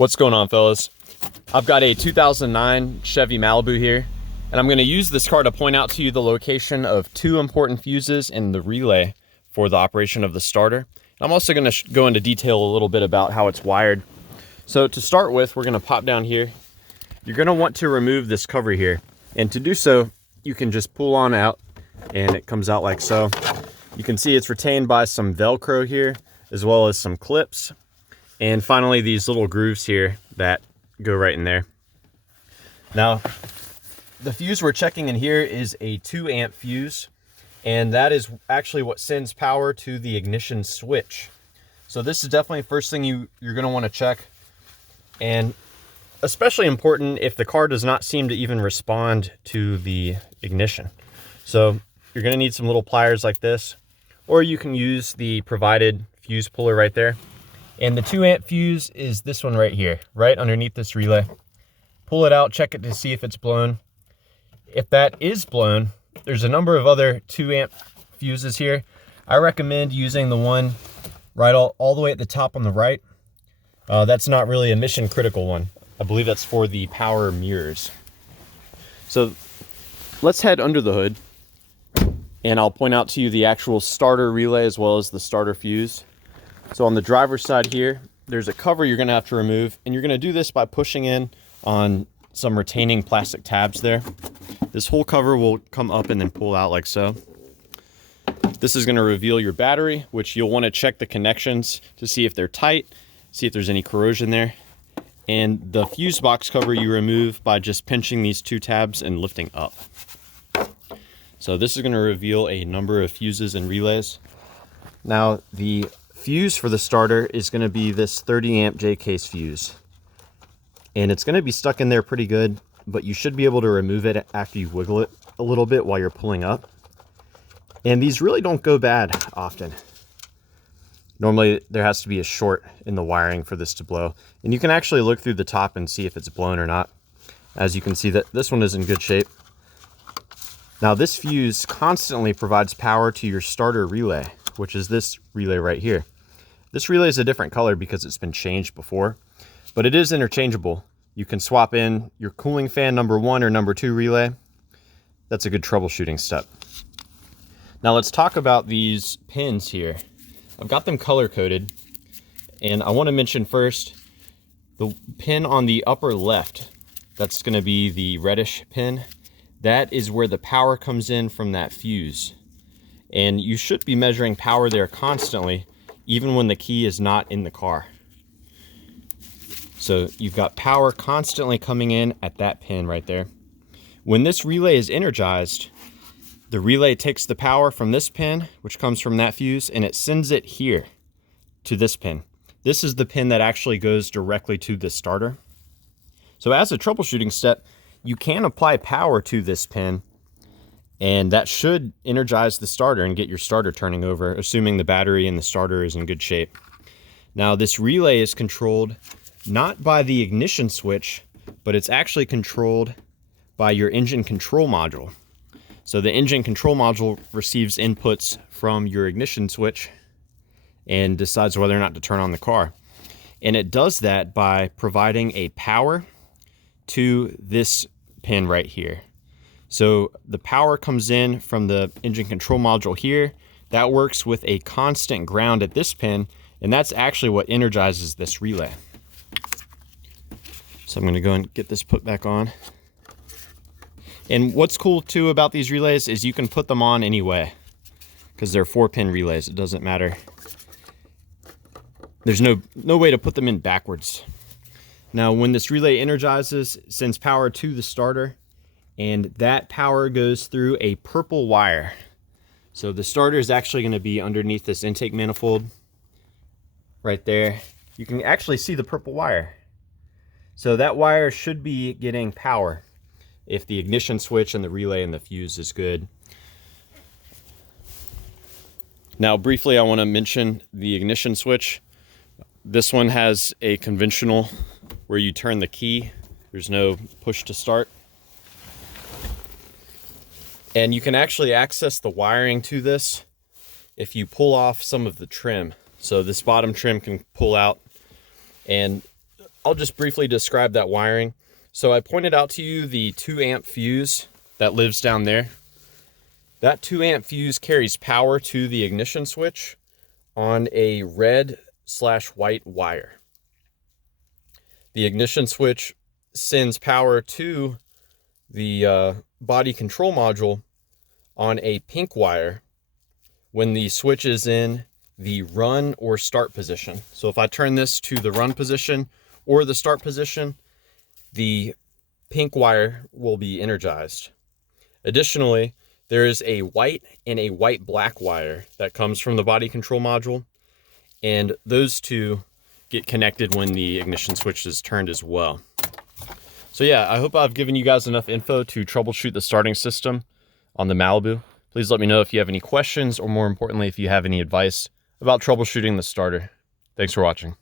What's going on, fellas? I've got a 2009 Chevy Malibu here, and I'm going to use this car to point out to you the location of two important fuses in the relay for the operation of the starter. I'm also going to go into detail a little bit about how it's wired. So to start with, we're going to pop down here. You're going to want to remove this cover here, and to do so, you can just pull on out, and it comes out like so. You can see it's retained by some Velcro here, as well as some clips. And finally, these little grooves here that go right in there. Now, the fuse we're checking in here is a 2-amp fuse, and that is actually what sends power to the ignition switch. So this is definitely the first thing you're going to want to check, and especially important if the car does not seem to even respond to the ignition. So you're going to need some little pliers like this, or you can use the provided fuse puller right there. And the 2-amp fuse is this one right here, right underneath this relay. Pull it out, check it to see if it's blown. If that is blown, there's a number of other 2-amp fuses here. I recommend using the one right all the way at the top on the right. That's not really a mission critical one. I believe that's for the power mirrors. So let's head under the hood, and I'll point out to you the actual starter relay as well as the starter fuse. So on the driver's side here, there's a cover you're going to have to remove, and you're going to do this by pushing in on some retaining plastic tabs there. This whole cover will come up and then pull out like so. This is going to reveal your battery, which you'll want to check the connections to see if they're tight, see if there's any corrosion there. And the fuse box cover you remove by just pinching these two tabs and lifting up. So this is going to reveal a number of fuses and relays. Now, the fuse for the starter is going to be this 30-amp J-case fuse, and it's going to be stuck in there pretty good, but you should be able to remove it after you wiggle it a little bit while you're pulling up. And these really don't go bad often. Normally there has to be a short in the wiring for this to blow, and you can actually look through the top and see if it's blown or not. As you can see, that this one is in good shape. Now, this fuse constantly provides power to your starter relay, which is this relay right here. This relay is a different color because it's been changed before, but it is interchangeable. You can swap in your cooling fan number 1 or number 2 relay. That's a good troubleshooting step. Now let's talk about these pins here. I've got them color coded, and I want to mention first the pin on the upper left. That's going to be the reddish pin. That is where the power comes in from that fuse. And you should be measuring power there constantly, even when the key is not in the car. So you've got power constantly coming in at that pin right there. When this relay is energized, the relay takes the power from this pin, which comes from that fuse, and it sends it here to this pin. This is the pin that actually goes directly to the starter. So as a troubleshooting step, you can apply power to this pin, and that should energize the starter and get your starter turning over, assuming the battery in the starter is in good shape. Now, this relay is controlled not by the ignition switch, but it's actually controlled by your engine control module. So the engine control module receives inputs from your ignition switch and decides whether or not to turn on the car. And it does that by providing a power to this pin right here. So the power comes in from the engine control module here. That works with a constant ground at this pin, and that's actually what energizes this relay. So I'm going to go and get this put back on. And what's cool too about these relays is you can put them on any way, because they're 4-pin relays. It doesn't matter. There's no way to put them in backwards. Now, when this relay energizes, it sends power to the starter, and that power goes through a purple wire. So the starter is actually going to be underneath this intake manifold right there. You can actually see the purple wire. So that wire should be getting power if the ignition switch and the relay and the fuse is good. Now, briefly, I want to mention the ignition switch. This one has a conventional where you turn the key. There's no push to start. And you can actually access the wiring to this if you pull off some of the trim. So this bottom trim can pull out, and I'll just briefly describe that wiring. So I pointed out to you the 2 amp fuse that lives down there. That 2 amp fuse carries power to the ignition switch on a red/white wire. The ignition switch sends power to the body control module on a pink wire when the switch is in the run or start position. So if I turn this to the run position or the start position, the pink wire will be energized. Additionally, there is a white and a white-black wire that comes from the body control module, and those two get connected when the ignition switch is turned as well. So yeah, I hope I've given you guys enough info to troubleshoot the starting system on the Malibu. Please let me know if you have any questions, or more importantly, if you have any advice about troubleshooting the starter. Thanks for watching.